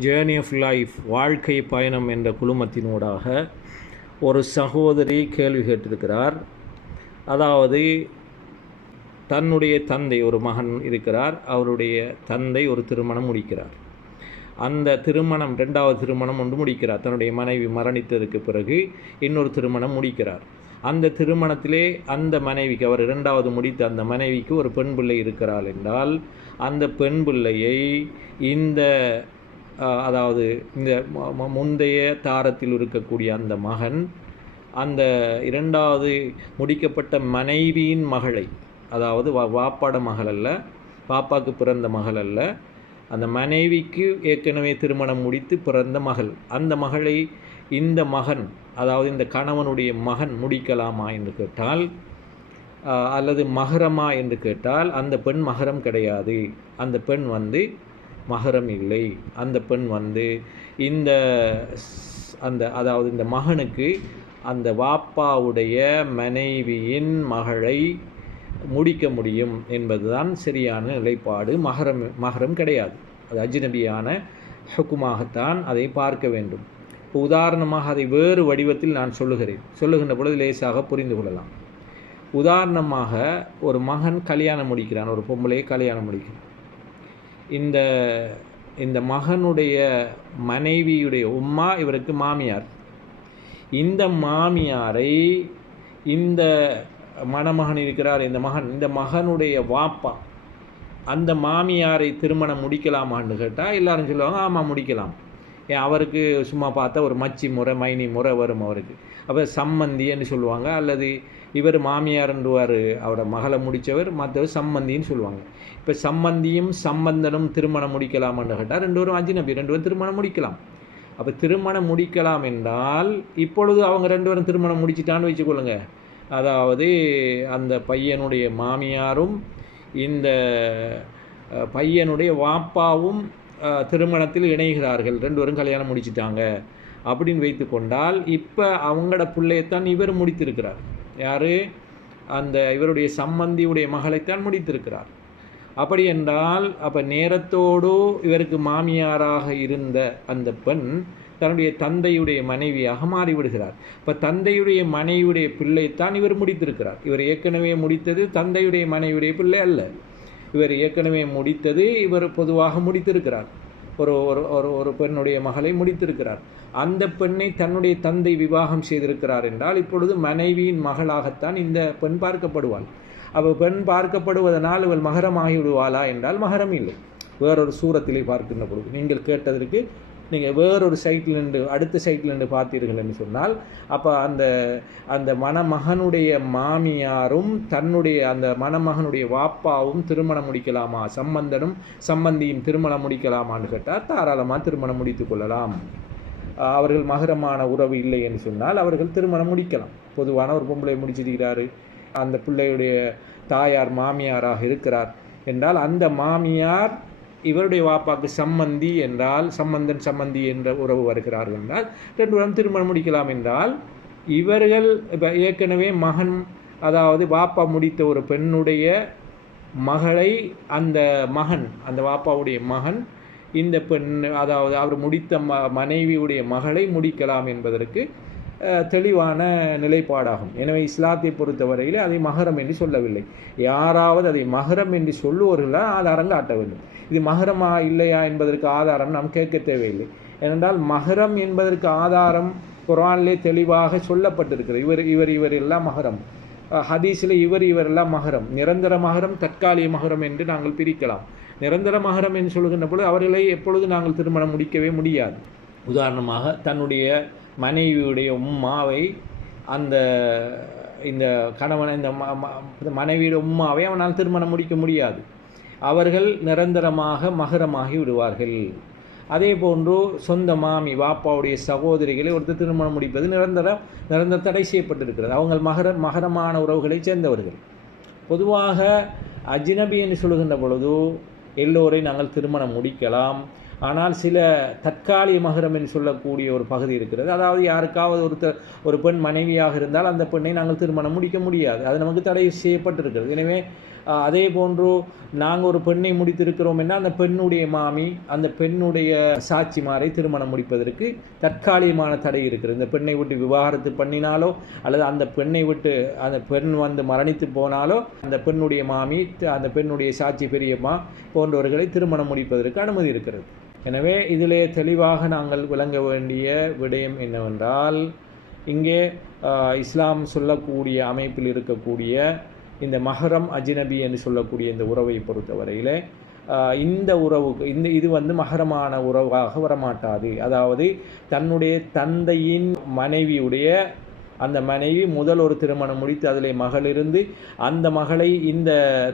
Journey of life வாழ்க்கை பயணம் என்ற குழுமத்தினூடாக ஒரு சகோதரி கேள்வி கேட்டிருக்கிறார். அதாவது தன்னுடைய தந்தை ஒரு மகன் இருக்கிறார். அவருடைய தந்தை ஒரு திருமணம் முடிக்கிறார். அந்த திருமணம் ரெண்டாவது திருமணம் ஒன்று முடிக்கிறார். தன்னுடைய மனைவி மரணித்ததற்கு பிறகு இன்னொரு திருமணம் முடிக்கிறார். அந்த திருமணத்திலே அந்த மனைவிக்கு அவர் இரண்டாவது முடித்த அந்த மனைவிக்கு ஒரு பெண் பிள்ளை இருக்கிறாள் என்றால் அந்த பெண் பிள்ளையை இந்த அதாவது இந்த முந்தைய தாரத்தில் இருக்கக்கூடிய அந்த மகன் அந்த இரண்டாவது முடிக்கப்பட்ட மனைவியின் மகளை அதாவது வா வாப்பாட மகள் அல்ல பாப்பாக்கு பிறந்த மகள் அல்ல அந்த மனைவிக்கு ஏற்கனவே திருமணம் முடித்து பிறந்த மகள். அந்த மகளை இந்த மகன் அதாவது இந்த கணவனுடைய மகன் முடிக்கலாமா என்று கேட்டால் அல்லது மகரமா என்று கேட்டால் அந்த பெண் மகரம் கிடையாது. அந்த பெண் வந்து மகரம் இல்லை. அந்த பெண் வந்து இந்த ஸ்- அந்த அதாவது இந்த மகனுக்கு அந்த வாப்பாவுடைய மனைவியின் மகளை முடிக்க முடியும் என்பதுதான் சரியான நிலைப்பாடு. மகரம் மகரம் கிடையாது. அது அஜ்னபியான ஹுக்குமாகத்தான் அதை பார்க்க வேண்டும். இப்போ உதாரணமாக அதை வேறு வடிவத்தில் நான் சொல்லுகிறேன். சொல்லுகின்ற பொழுது லேசாக புரிந்து கொள்ளலாம். உதாரணமாக ஒரு மகன் கல்யாணம் முடிக்கிறான். ஒரு பொம்பளையை கல்யாணம் முடிக்கிறான். இந்த இந்த மகனுடைய மனைவியுடைய உம்மா இவருக்கு மாமியார். இந்த மாமியாரை இந்த மணமகன் இருக்கிறார் இந்த மகன் இந்த மகனுடைய வாப்பா அந்த மாமியாரை திருமணம் முடிக்கலாமான்னு கேட்டால் எல்லாரும் சொல்லுவாங்க ஆமாம் முடிக்கலாம். அவருக்கு சும்மா பார்த்தா ஒரு மச்சி முறை மைனி முறை வரும் அவருக்கு. அப்போ சம்மந்தின்னு சொல்லுவாங்க அல்லது இவர் மாமியார்ன்றுவார் அவரோட மகளை முடித்தவர் மற்றவர் சம்மந்தின்னு சொல்லுவாங்க. இப்போ சம்மந்தியும் சம்பந்தனும் திருமணம் முடிக்கலாமான்னு கேட்டால் ரெண்டு பேரும் அஜினபி ரெண்டு பேரும் திருமணம் முடிக்கலாம். அப்போ திருமணம் முடிக்கலாம் என்றால் இப்பொழுது அவங்க ரெண்டு பேரும் திருமணம் முடிச்சிட்டான்னு வச்சுக்கொள்ளுங்க. அதாவது அந்த பையனுடைய மாமியாரும் இந்த பையனுடைய வாப்பாவும் திருமணத்தில் இணைகிறார்கள். ரெண்டு பேரும் கல்யாணம் முடிச்சிட்டாங்க. அப்படின்னு வைத்து கொண்டால் இப்போ அவங்களோட பிள்ளையத்தான் இவர் முடித்திருக்கிறார். யார்? அந்த இவருடைய சம்பந்தியுடைய மகளைத்தான் முடித்திருக்கிறார். அப்படி என்றால் அப்போ நேரத்தோடு இவருக்கு மாமியாராக இருந்த அந்த பெண் தன்னுடைய தந்தையுடைய மனைவியாக மாறிவிடுகிறார். இப்போ தந்தையுடைய மனைவியுடைய பிள்ளைத்தான் இவர் முடித்திருக்கிறார். இவர் ஏற்கனவே முடித்தது தந்தையுடைய மனைவியுடைய பிள்ளை அல்ல. இவர் ஏற்கனவே முடித்தது இவர் பொதுவாக முடித்திருக்கிறார். ஒரு ஒரு ஒரு ஒரு பெண்ணுடைய மகளை முடித்திருக்கிறார். அந்த பெண்ணை தன்னுடைய தந்தை விவாகம் செய்திருக்கிறார் என்றால் இப்பொழுது மனைவியின் மகளாகத்தான் இந்த பெண் பார்க்கப்படுவாள். அவள் பெண் பார்க்கப்படுவதனால் இவள் மகரமாகி விடுவாளா என்றால் மகரம் இல்லை. வேறொரு சூரத்திலே பார்க்கின்ற பொழுது நீங்கள் கேட்டதற்கு நீங்கள் வேறொரு சைட்லேருந்து அடுத்த சைட்டில் நின்று பார்த்தீர்கள் என்று சொன்னால் அப்போ அந்த அந்த மணமகனுடைய மாமியாரும் தன்னுடைய அந்த மணமகனுடைய வாப்பாவும் திருமணம் முடிக்கலாமா? சம்பந்தனும் சம்பந்தியும் திருமணம் முடிக்கலாமான்னு கேட்டால் தாராளமாக திருமணம் முடித்து கொள்ளலாம். அவர்கள் மகரமான உறவு இல்லை என்று சொன்னால் அவர்கள் திருமணம் முடிக்கலாம். பொதுவான ஒரு பொம்பளை முடிச்சிருக்கிறாரு. அந்த பிள்ளையுடைய தாயார் மாமியாராக இருக்கிறார். என்றால் அந்த மாமியார் இவருடைய வாப்பாக்கு சம்மந்தி என்றால் சம்பந்தன் சம்மந்தி என்ற உறவு வருகிறார்கள் என்றால் ரெண்டு பேரும் திருமணம் முடிக்கலாம் என்றால் இவர்கள் இப்போ ஏற்கனவே மகன் அதாவது வாப்பா முடித்த ஒரு பெண்ணுடைய மகளை அந்த மகன் அந்த வாப்பாவுடைய மகன் இந்த பெண் அதாவது அவர் முடித்த ம மனைவியுடைய மகளை முடிக்கலாம் என்பதற்கு தெளிவான நிலைப்பாடாகும். எனவே இஸ்லாத்தை பொறுத்தவரையில் அதை மகரம் என்று சொல்லவில்லை. யாராவது அதை மகரம் என்று சொல்லுவர்களால் ஆதாரம் காட்ட வேண்டும். இது மகரமா இல்லையா என்பதற்கு ஆதாரம் நாம் கேட்க தேவையில்லை. ஏனென்றால் மகரம் என்பதற்கு ஆதாரம் குரானிலே தெளிவாக சொல்லப்பட்டிருக்கிறது. இவர் இவர் இவர் எல்லாம் மகரம். ஹதீஸில் இவர் இவரெல்லாம் மகரம். நிரந்தர மகரம் தற்காலிக மகரம் என்று நாங்கள் பிரிக்கலாம். நிரந்தர மகரம் என்று சொல்கின்ற பொழுது அவர்களை எப்பொழுது நாங்கள் திருமணம் முடிக்கவே முடியாது. உதாரணமாக தன்னுடைய மனைவியுடைய உம்மாவை அந்த இந்த கணவன் இந்த ம- ம- மனைவியுடைய உம்மாவை அவனால் திருமணம் முடிக்க முடியாது. அவர்கள் நிரந்தரமாக மகரமாகி விடுவார்கள். அதே போன்று சொந்த மாமி வாப்பாவுடைய சகோதரிகளை ஒருத்தர் திருமணம் முடிப்பது நிரந்தர நிரந்தர தடை செய்யப்பட்டிருக்கிறது. அவங்க மகர மகரமான உறவுகளைச் சேர்ந்தவர்கள். பொதுவாக அஜ்னபி என்று சொல்கின்ற பொழுது எல்லோரையும் நாங்கள் திருமணம் முடிக்கலாம். ஆனால் சில தற்காலிக மகரம் என்று சொல்லக்கூடிய ஒரு பகுதி இருக்கிறது. அதாவது யாருக்காவது ஒருத்தர் ஒரு பெண் மனைவியாக இருந்தால் அந்த பெண்ணை நாங்கள் திருமணம் முடிக்க முடியாது. அது நமக்கு தடை செய்யப்பட்டிருக்கிறது. எனவே அதே போன்று நாங்கள் ஒரு பெண்ணை முடித்திருக்கிறோம் என்றால் அந்த பெண்ணுடைய மாமி அந்த பெண்ணுடைய சாட்சிமாரை திருமணம் முடிப்பதற்கு தற்காலிகமான தடை இருக்கிறது. இந்த பெண்ணை விட்டு விவாகரத்து பண்ணினாலோ அல்லது அந்த பெண்ணை விட்டு அந்த பெண் வந்து மரணித்து போனாலோ அந்த பெண்ணுடைய மாமி அந்த பெண்ணுடைய சாட்சி பெரியம்மா போன்றவர்களை திருமணம் முடிப்பதற்கு அனுமதி இருக்கிறது. எனவே இதிலே தெளிவாக நாங்கள் விளங்க வேண்டிய விடயம் என்னவென்றால் இங்கே இஸ்லாம் சொல்லக்கூடிய அமைப்பில் இருக்கக்கூடிய இந்த மஹரம் அஜினபி என்று சொல்லக்கூடிய இந்த உறவை பொறுத்தவரையிலே இந்த உறவுக்கு இந்த இது வந்து மகரமான உறவாக வரமாட்டாது. அதாவது தன்னுடைய தந்தையின் மனைவியுடைய அந்த மனைவி முதல் ஒரு திருமணம் முடித்து அதிலே மகள் இருந்து அந்த மகளை இந்த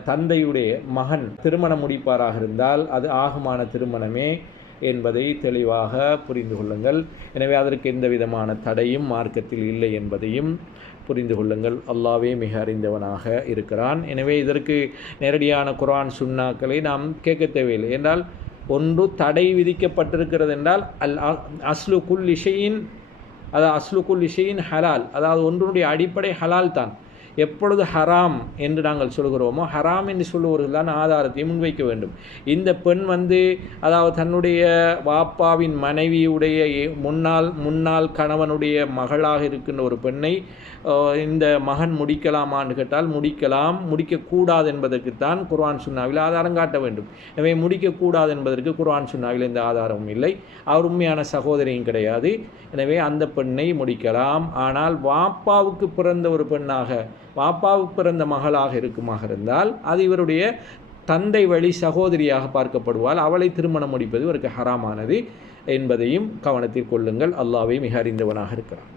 தந்தையுடைய மகன் திருமணம் முடிப்பாராக இருந்தால் அது ஆகுமான திருமணமே என்பதை தெளிவாக புரிந்து கொள்ளுங்கள். எனவே அதற்கு எந்த விதமான தடையும் மார்க்கத்தில் இல்லை என்பதையும் புரிந்து கொள்ளுங்கள். அல்லாவே மிக அறிந்தவனாக இருக்கிறான். எனவே இதற்கு நேரடியான குரான் சுண்ணாக்களை நாம் கேட்க தேவையில்லை. என்றால் ஒன்று தடை விதிக்கப்பட்டிருக்கிறது என்றால் அல் அ- அஸ்லு குல் இஷையின் அதாவது அஸ்லு குல் இஷையின் ஹலால் அதாவது ஒன்றுடைய அடிப்படை ஹலால் தான். எப்பொழுது ஹராம் என்று நாங்கள் சொல்கிறோமோ ஹராம் என்று சொல்லுவவர்கள் தான் ஆதாரத்தை முன்வைக்க வேண்டும். இந்த பெண் வந்து அதாவது தன்னுடைய வாப்பாவின் மனைவியுடைய முன்னால் முன்னாள் முன்னாள் கணவனுடைய மகளாக இருக்கின்ற ஒரு பெண்ணை இந்த மகன் முடிக்கலாமான்னு கேட்டால் முடிக்கலாம் முடிக்கக்கூடாது என்பதற்குத்தான் குர்ஆன் சுன்னாவில் ஆதாரம் காட்ட வேண்டும். எனவே முடிக்கக்கூடாது என்பதற்கு குர்ஆன் சுன்னாவில் எந்த ஆதாரமும் இல்லை. அவர் உண்மையான சகோதரியும் கிடையாது. எனவே அந்த பெண்ணை முடிக்கலாம். ஆனால் வாப்பாவுக்கு பிறந்த ஒரு பெண்ணாக பாப்பாவுக்கு பிறந்த மகளாக இருக்குமாக இருந்தால் அது இவருடைய தந்தை வழி சகோதரியாக பார்க்கப்படுவாள். அவளை திருமணம் முடிப்பது இவருக்கு ஹராமானது என்பதையும் கவனத்தில் கொள்ளுங்கள். அல்லாஹ்வை மிக அறிந்தவனாக இருக்கிறான்.